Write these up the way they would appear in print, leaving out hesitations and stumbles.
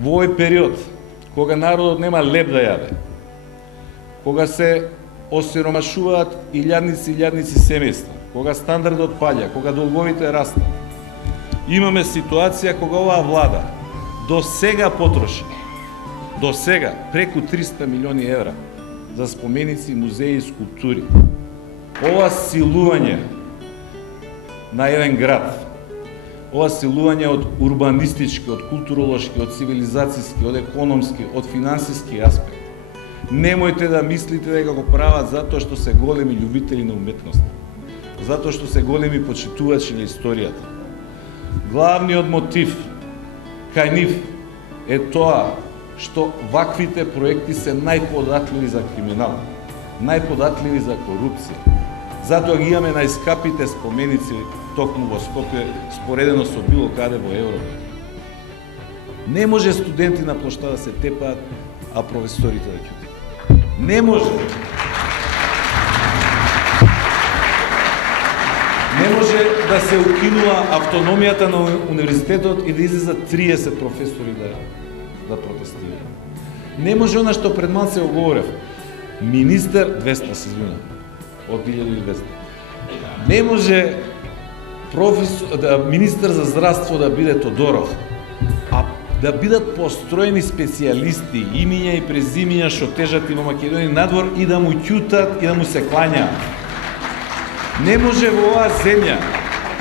Во овој период, кога народот нема леп да јаде, кога се осиромашуваат илјадници семејства, кога стандардот паѓа, кога долговите растат, имаме ситуација кога оваа влада до сега потроши, до сега преку 300 милиони евра за споменици, музеи и скулптури. Ова силување на еден град, ова силување од урбанистички, од културолошки, од цивилизацијски, од економски, од финансиски аспект, немојте да мислите дека го прават затоа што се големи љубители на уметност, затоа што се големи почитувачи на историјата. Главниот мотив кај нив е тоа што ваквите проекти се најподатливи за криминал, најподатливи за корупција. Затоа ги имаме најскапите споменици токму во Скопје, споредено со било каде во Европа. Не може студенти на плошта да се тепаат, а професорите да ќутат. Не може. Не може да се укинува автономијата на универзитетот и да излезат 30 професори да протестираат. Не може она што пред малце оговорев. Министер 200 се извинувам, од 1200. Не може министер за здравство да биде Тодоров, а да бидат построени специјалисти, имиња и презимиња што тежат и во Македонија надвор и да му ќутат и да му се клањаат. Не може во оваа земја,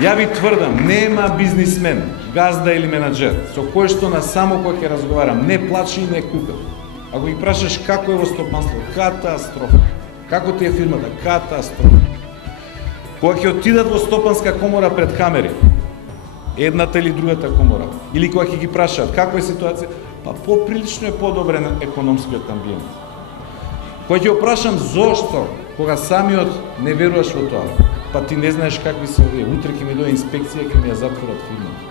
ја ви тврдам, нема бизнисмен, газда или менаџер, со кој што на само кој ќе разговарам, не плаче и не кука. Ако ги прашаш како е во стопанство, катастрофа. Како ти е фирмата? Катастрофа. Кога ќе отидат во стопанска комора пред камери, едната или другата комора, или кога ќе ги прашаат каква е ситуација, па поприлично е подобрен економскиот амбиент. Кога ќе опрашам зошто, кога самиот не веруваш во тоа, па ти не знаеш какви се овие, утре ќе ми дојде инспекција, ќе ми ја затворат фирмата.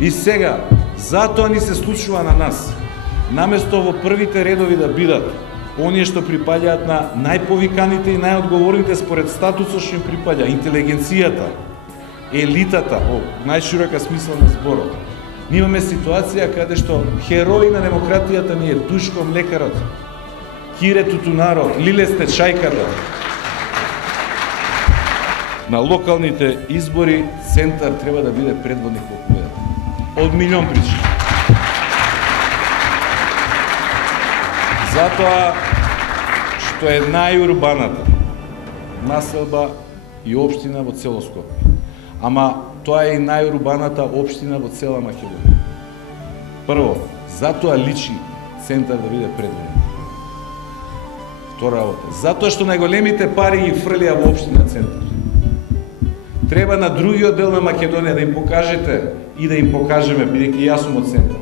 И сега, затоа ни се случува на нас, наместо во првите редови да бидат оние што припаѓаат на најповиканите и најодговорните според статусот што им припаѓа, интелигенцијата, елитата, во најширока смисла на зборот. Ние имаме ситуација каде што херои на демократијата ни е Душко Млекарот, Кире Тутунарот, Лиле Стечајката. На локалните избори Центар треба да биде предводник во победата. Од милион причини. Затоа што е најурбаната населба и општина во цело Скопје. Ама тоа е и најурбаната општина во цела Македонија. Прво, затоа личи Центар да биде предводник. Втора работа, затоа што најголемите пари ги фрлија во општина Центар. Треба на другиот дел на Македонија да им покажете и да им покажеме, бидејќи јас сум од Центар,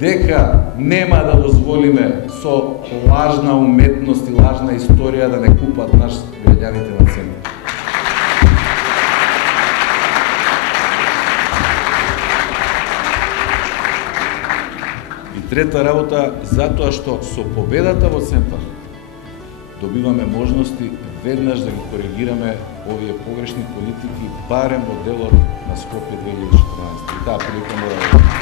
дека нема да дозволиме со лажна уметност и лажна историја да не купат наш граѓаните на Центар. И трета работа, затоа што со победата во Центар добиваме можности веднаш да ги коригираме овие погрешни политики барем во делот на Скопје 2014. И таа прилика мора да